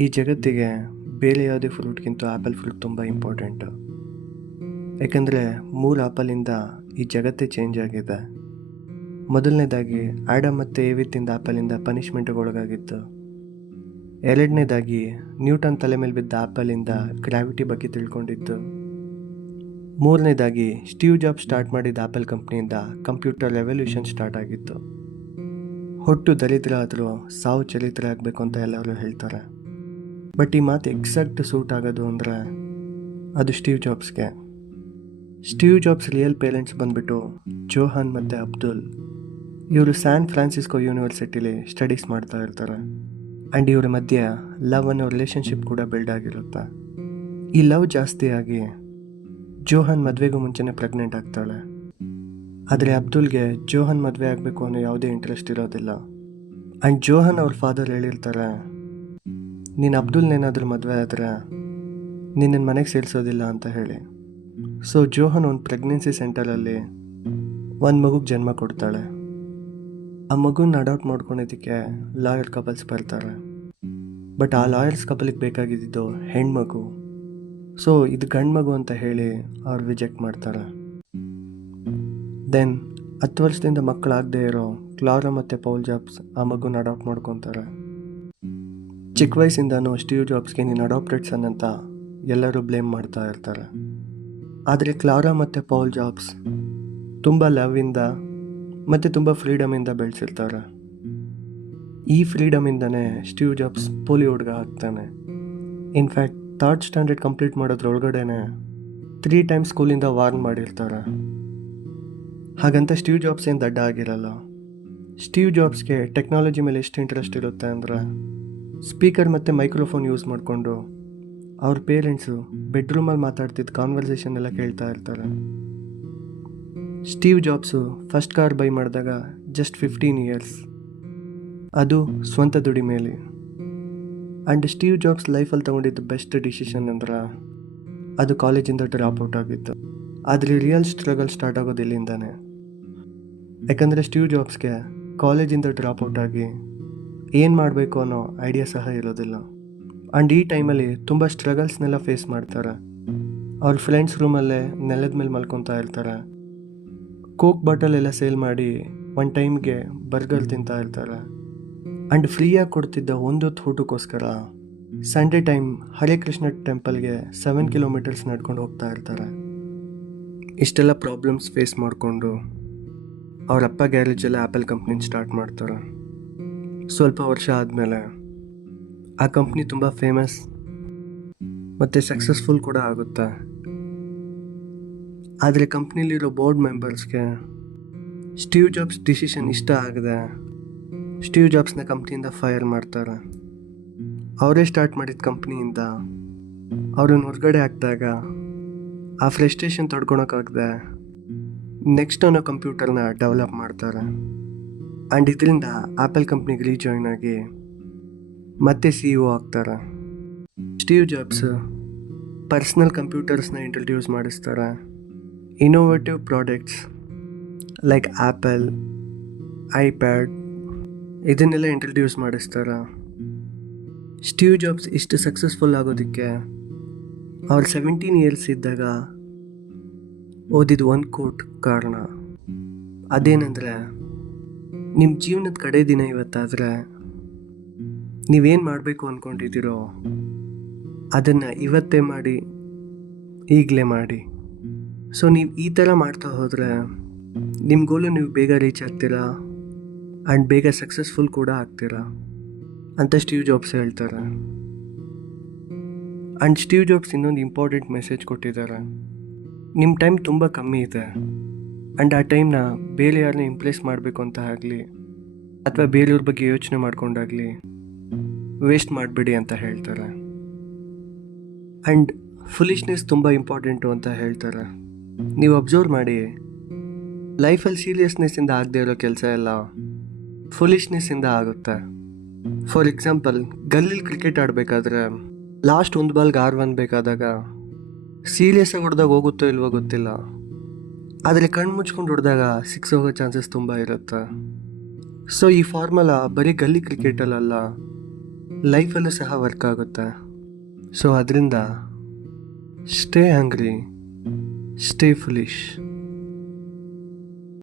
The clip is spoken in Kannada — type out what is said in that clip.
ಈ ಜಗತ್ತಿಗೆ ಬೇರೆ ಯಾವುದೇ ಫ್ರೂಟ್ಗಿಂತ ಆ್ಯಪಲ್ ಫ್ರೂಟ್ ತುಂಬ ಇಂಪಾರ್ಟೆಂಟು. ಯಾಕಂದರೆ 3 ಆ್ಯಪಲಿಂದ ಈ ಜಗತ್ತೇ ಚೇಂಜ್ ಆಗಿದೆ. ಮೊದಲನೇದಾಗಿ ಆಡಮ್ ಮತ್ತು ಏವಿ ತಿಂದ ಆ್ಯಪಲಿಂದ ಪನಿಷ್ಮೆಂಟ್ಗೆ ಒಳಗಾಗಿತ್ತು. ಎರಡನೇದಾಗಿ ನ್ಯೂಟನ್ ತಲೆ ಮೇಲೆ ಬಿದ್ದ ಆ್ಯಪಲಿಂದ ಗ್ರಾವಿಟಿ ಬಗ್ಗೆ ತಿಳ್ಕೊಂಡಿದ್ದು. ಮೂರನೇದಾಗಿ ಸ್ಟೀವ್ ಜಾಬ್ ಸ್ಟಾರ್ಟ್ ಮಾಡಿದ ಆ್ಯಪಲ್ ಕಂಪ್ನಿಯಿಂದ ಕಂಪ್ಯೂಟರ್ ರೆವಲ್ಯೂಷನ್ ಸ್ಟಾರ್ಟ್ ಆಗಿತ್ತು. ಹುಟ್ಟು ದರಿದ್ರ ಆದರೂ ಸಾವು ಚರಿತ್ರೆ ಆಗಬೇಕು ಅಂತ ಎಲ್ಲರೂ ಹೇಳ್ತಾರೆ. ಬಟ್ ಈ ಮಾತು ಎಕ್ಸಾಕ್ಟ್ ಸೂಟ್ ಆಗೋದು ಅಂದರೆ ಅದು ಸ್ಟೀವ್ ಜಾಬ್ಸ್ಗೆ. ಸ್ಟೀವ್ ಜಾಬ್ಸ್ ರಿಯಲ್ ಪೇರೆಂಟ್ಸ್ ಬಂದ್ಬಿಟ್ಟು ಜೋಹಾನ್ ಮತ್ತು ಅಬ್ದುಲ್. ಇವರು ಸ್ಯಾನ್ ಫ್ರಾನ್ಸಿಸ್ಕೋ ಯೂನಿವರ್ಸಿಟಿಲಿ ಸ್ಟಡೀಸ್ ಮಾಡ್ತಾ ಇರ್ತಾರೆ. ಆ್ಯಂಡ್ ಇವ್ರ ಮಧ್ಯೆ ಲವ್ ಅನ್ನೋ ರಿಲೇಷನ್ಶಿಪ್ ಕೂಡ ಬಿಲ್ಡ್ ಆಗಿರುತ್ತೆ. ಈ ಲವ್ ಜಾಸ್ತಿ ಆಗಿ ಜೋಹಾನ್ ಮದುವೆಗೂ ಮುಂಚೆನೇ ಪ್ರೆಗ್ನೆಂಟ್ ಆಗ್ತಾಳೆ. ಆದರೆ ಅಬ್ದುಲ್ಗೆ ಜೋಹಾನ್ ಮದುವೆ ಆಗಬೇಕು ಅನ್ನೋ ಯಾವುದೇ ಇಂಟ್ರೆಸ್ಟ್ ಇರೋದಿಲ್ಲ. ಆ್ಯಂಡ್ ಜೋಹಾನ್ ಅವ್ರ ಫಾದರ್ ಹೇಳಿರ್ತಾರೆ, ನೀನು ಅಬ್ದುಲ್ನೇನಾದರೂ ಮದುವೆ ಆದರೆ ನಿನ್ನನ್ನು ಮನೆಗೆ ಸೇರಿಸೋದಿಲ್ಲ ಅಂತ ಹೇಳಿ. ಸೊ ಜೋಹಾನ್ ಒಂದು ಪ್ರೆಗ್ನೆನ್ಸಿ ಸೆಂಟರಲ್ಲಿ ಒಂದು ಮಗುಗೆ ಜನ್ಮ ಕೊಡ್ತಾಳೆ. ಆ ಮಗುನ ಅಡಾಪ್ಟ್ ಮಾಡ್ಕೊಳೋದಕ್ಕೆ ಲಾಯರ್ ಕಪಲ್ಸ್ ಬರ್ತಾರೆ. ಬಟ್ ಆ ಲಾಯರ್ಸ್ ಕಪಲಿಗೆ ಬೇಕಾಗಿದ್ದು ಹೆಣ್ಮಗು. ಸೊ ಇದು ಗಂಡು ಮಗು ಅಂತ ಹೇಳಿ ಅವ್ರು ರಿಜೆಕ್ಟ್ ಮಾಡ್ತಾರೆ. ದೆನ್ 10 ವರ್ಷದಿಂದ ಮಕ್ಕಳಾಗದೇ ಇರೋ ಕ್ಲಾರಾ ಮತ್ತು ಪೌಲ್ ಜಾಬ್ಸ್ ಆ ಮಗುನ ಅಡಾಪ್ಟ್ ಮಾಡ್ಕೊತಾರೆ. ಚಿಕ್ಕ ವಯಸ್ಸಿಂದನೂ ಸ್ಟೀವ್ ಜಾಬ್ಸ್ಗೆ ನೀನು ಅಡಾಪ್ಟೆಡ್ ಸನ್ ಅಂತ ಎಲ್ಲರೂ ಬ್ಲೇಮ್ ಮಾಡ್ತಾ ಇರ್ತಾರೆ. ಆದರೆ ಕ್ಲಾರಾ ಮತ್ತು ಪೌಲ್ ಜಾಬ್ಸ್ ತುಂಬ ಲವ್ವಿಂದ ಮತ್ತು ತುಂಬ ಫ್ರೀಡಮಿಂದ ಬೆಳೆಸಿರ್ತಾರೆ. ಈ ಫ್ರೀಡಮಿಂದನೇ ಸ್ಟೀವ್ ಜಾಬ್ಸ್ ಪೋಲಿ ಹುಡುಗ ಆಗ್ತಾನೆ. ಇನ್ಫ್ಯಾಕ್ಟ್ 3rd ಸ್ಟ್ಯಾಂಡರ್ಡ್ ಕಂಪ್ಲೀಟ್ ಮಾಡೋದ್ರೊಳಗಡೆನೆ 3 ಟೈಮ್ಸ್ ಸ್ಕೂಲಿಂದ ವಾರ್ನ್ ಮಾಡಿರ್ತಾರೆ. ಹಾಗಂತ ಸ್ಟೀವ್ ಜಾಬ್ಸ್ ಏನು ದಡ್ಡ ಆಗಿರಲ್ಲ. ಸ್ಟೀವ್ ಜಾಬ್ಸ್ಗೆ ಟೆಕ್ನಾಲಜಿ ಮೇಲೆ ಎಷ್ಟು ಇಂಟ್ರೆಸ್ಟ್ ಇರುತ್ತೆ ಅಂದರೆ ಸ್ಪೀಕರ್ ಮತ್ತು ಮೈಕ್ರೋಫೋನ್ ಯೂಸ್ ಮಾಡಿಕೊಂಡು ಅವ್ರ ಪೇರೆಂಟ್ಸು ಬೆಡ್ರೂಮಲ್ಲಿ ಮಾತಾಡ್ತಿದ್ದ ಕಾನ್ವರ್ಸೇಷನ್ ಎಲ್ಲ ಕೇಳ್ತಾ ಇರ್ತಾರೆ. Steve jobs first car by ಮಾಡಿದಾಗ ಜಸ್ಟ್ 15 ಇಯರ್ಸ್, ಅದು ಸ್ವಂತ ದುಡಿಮೇಲೆ. ಆ್ಯಂಡ್ ಸ್ಟೀವ್ ಜಾಬ್ಸ್ ಲೈಫಲ್ಲಿ ತೊಗೊಂಡಿದ್ದು ಬೆಸ್ಟ್ ಡಿಸಿಷನ್ ಅಂದ್ರೆ ಅದು ಕಾಲೇಜಿಂದ ಡ್ರಾಪ್ ಔಟ್ ಆಗಿತ್ತು. ಆದರೆ ರಿಯಲ್ ಸ್ಟ್ರಗಲ್ ಸ್ಟಾರ್ಟ್ ಆಗೋದು ಇಲ್ಲಿಂದಾನೆ. ಯಾಕಂದರೆ ಸ್ಟೀವ್ ಜಾಬ್ಸ್ಗೆ ಕಾಲೇಜಿಂದ ಡ್ರಾಪ್ ಔಟ್ ಆಗಿ ಏನು ಮಾಡಬೇಕು ಅನ್ನೋ ಐಡಿಯಾ ಸಹ ಇರೋದಿಲ್ಲ. ಆ್ಯಂಡ್ ಈ ಟೈಮಲ್ಲಿ ತುಂಬ ಸ್ಟ್ರಗಲ್ಸ್ನೆಲ್ಲ ಫೇಸ್ ಮಾಡ್ತಾರೆ. ಅವ್ರ ಫ್ರೆಂಡ್ಸ್ ರೂಮಲ್ಲೇ ನೆಲದ ಮೇಲೆ ಮಲ್ಕೊತಾ ಇರ್ತಾರೆ. ಕೋಕ್ ಬಾಟಲ್ ಎಲ್ಲ ಸೇಲ್ ಮಾಡಿ ಒಂದು ಟೈಮ್ಗೆ ಬರ್ಗರ್ ತಿಂತಾ ಇರ್ತಾರೆ. ಆ್ಯಂಡ್ ಫ್ರೀಯಾಗಿ ಕೊಡ್ತಿದ್ದ ಒಂದೊತ್ತು ಊಟಕ್ಕೋಸ್ಕರ ಸಂಡೇ ಟೈಮ್ ಹರೇ ಕೃಷ್ಣ ಟೆಂಪಲ್ಗೆ 7 ಕಿಲೋಮೀಟರ್ಸ್ ನಡ್ಕೊಂಡು ಹೋಗ್ತಾ ಇರ್ತಾರೆ. ಇಷ್ಟೆಲ್ಲ ಪ್ರಾಬ್ಲಮ್ಸ್ ಫೇಸ್ ಮಾಡಿಕೊಂಡು ಅವರಪ್ಪ ಗ್ಯಾರೇಜಲ್ಲಿ ಆ್ಯಪಲ್ ಕಂಪ್ನಿನ ಸ್ಟಾರ್ಟ್ ಮಾಡ್ತಾರೆ. ಸ್ವಲ್ಪ ವರ್ಷ ಆದಮೇಲೆ ಆ ಕಂಪ್ನಿ ತುಂಬ ಫೇಮಸ್ ಮತ್ತು ಸಕ್ಸಸ್ಫುಲ್ ಕೂಡ ಆಗುತ್ತೆ. ಆದರೆ ಕಂಪ್ನಿಲಿರೋ ಬೋರ್ಡ್ ಮೆಂಬರ್ಸ್ಗೆ ಸ್ಟೀವ್ ಜಾಬ್ಸ್ ಡಿಸಿಷನ್ ಇಷ್ಟ ಆಗದೆ ಸ್ಟೀವ್ ಜಾಬ್ಸ್ನ ಕಂಪ್ನಿಯಿಂದ ಫೈರ್ ಮಾಡ್ತಾರೆ. ಅವರೇ ಸ್ಟಾರ್ಟ್ ಮಾಡಿದ ಕಂಪ್ನಿಯಿಂದ ಅವ್ರನ್ನ ಹೊರಗಡೆ ಹಾಕಿದಾಗ ಆ ಫ್ರಸ್ಟ್ರೇಷನ್ ತಡ್ಕೊಳಕ್ಕಾಗದೆ ನೆಕ್ಸ್ಟ್ ಅನ್ನೋ ಕಂಪ್ಯೂಟರ್ನ ಡೆವಲಪ್ ಮಾಡ್ತಾರೆ. ಆ್ಯಂಡ್ ಇದರಿಂದ ಆ್ಯಪಲ್ ಕಂಪ್ನಿಗೆ ರೀಜಾಯ್ನ್ ಆಗಿ ಮತ್ತೆ CEO ಆಗ್ತಾರೆ. ಸ್ಟೀವ್ ಜಾಬ್ಸ್ ಪರ್ಸ್ನಲ್ ಕಂಪ್ಯೂಟರ್ಸ್ನ ಇಂಟ್ರಡ್ಯೂಸ್ ಮಾಡಿಸ್ತಾರೆ. Innovative products like apple, iPad ಇದನ್ನೆಲ್ಲ ಇಂಟ್ರಡ್ಯೂಸ್ ಮಾಡಿಸ್ತಾರೆ. ಸ್ಟೀವ್ ಜಾಬ್ಸ್ ಇಷ್ಟು ಸಕ್ಸಸ್ಫುಲ್ ಆಗೋದಕ್ಕೆ ಅವ್ರು 17 ಇಯರ್ಸ್ ಇದ್ದಾಗ ಓದಿದ ಒಂದು ಕೋಟ್ ಕಾರಣ. ಅದೇನೆಂದರೆ, ನಿಮ್ಮ ಜೀವನದ ಕಡೆ ದಿನ ಇವತ್ತಾದರೆ ನೀವೇನು ಮಾಡಬೇಕು ಅಂದ್ಕೊಂಡಿದ್ದೀರೋ ಅದನ್ನು ಇವತ್ತೇ ಮಾಡಿ, ಈಗಲೇ ಮಾಡಿ. ಸೊ ನೀವು ಈ ಥರ ಮಾಡ್ತಾ ಹೋದರೆ ನಿಮ್ಮ ಗೋಲು ನೀವು ಬೇಗ ರೀಚ್ ಆಗ್ತೀರಾ ಆ್ಯಂಡ್ ಬೇಗ ಸಕ್ಸಸ್ಫುಲ್ ಕೂಡ ಆಗ್ತೀರಾ ಅಂತ ಸ್ಟೀವ್ ಜಾಬ್ಸ್ ಹೇಳ್ತಾರೆ. ಆ್ಯಂಡ್ ಸ್ಟೀವ್ ಜಾಬ್ಸ್ ಇನ್ನೊಂದು ಇಂಪಾರ್ಟೆಂಟ್ ಮೆಸೇಜ್ ಕೊಟ್ಟಿದ್ದಾರೆ. ನಿಮ್ಮ ಟೈಮ್ ತುಂಬ ಕಮ್ಮಿ ಇದೆ ಆ್ಯಂಡ್ ಆ ಟೈಮ್ನ ಬೇರೆ ಯಾರನ್ನ ಇಂಪ್ರೆಸ್ ಮಾಡಬೇಕು ಅಂತ ಆಗಲಿ ಅಥವಾ ಬೇರೆಯವ್ರ ಬಗ್ಗೆ ಯೋಚನೆ ಮಾಡ್ಕೊಂಡಾಗಲಿ ವೇಸ್ಟ್ ಮಾಡಬೇಡಿ ಅಂತ ಹೇಳ್ತಾರೆ. ಆ್ಯಂಡ್ ಫುಲಿಶ್ನೆಸ್ ತುಂಬ ಇಂಪಾರ್ಟೆಂಟು ಅಂತ ಹೇಳ್ತಾರೆ. ನೀವು ಅಬ್ಸರ್ವ್ ಮಾಡಿ, ಲೈಫಲ್ಲಿ ಸೀರಿಯಸ್ನೆಸ್ಸಿಂದ ಆಗದೆ ಇರೋ ಕೆಲಸ ಎಲ್ಲ ಫುಲಿಶ್ನೆಸ್ಸಿಂದ ಆಗುತ್ತೆ. ಫಾರ್ ಎಕ್ಸಾಂಪಲ್, ಗಲ್ಲಿಲಿ ಕ್ರಿಕೆಟ್ ಆಡಬೇಕಾದ್ರೆ ಲಾಸ್ಟ್ ಒಂದು ಬಾಲ್ಗೆ 6 ರನ್ ಬೇಕಾದಾಗ ಸೀರಿಯಸ್ಸಾಗಿ ಹೊಡೆದಾಗ ಹೋಗುತ್ತೋ ಇಲ್ವೋ ಗೊತ್ತಿಲ್ಲ, ಆದರೆ ಕಣ್ಣು ಮುಚ್ಕೊಂಡು ಹೊಡೆದಾಗ 6 ಹೋಗೋ ಚಾನ್ಸಸ್ ತುಂಬ ಇರುತ್ತೆ. ಸೊ ಈ ಫಾರ್ಮುಲಾ ಬರೀ ಗಲ್ಲಿ ಕ್ರಿಕೆಟಲ್ಲ, ಲೈಫಲ್ಲೂ ಸಹ ವರ್ಕ್ ಆಗುತ್ತೆ. ಸೊ ಅದರಿಂದ ಸ್ಟೇ ಹಂಗ್ರಿ, ಸ್ಟೇ ಫುಲಿಶ್.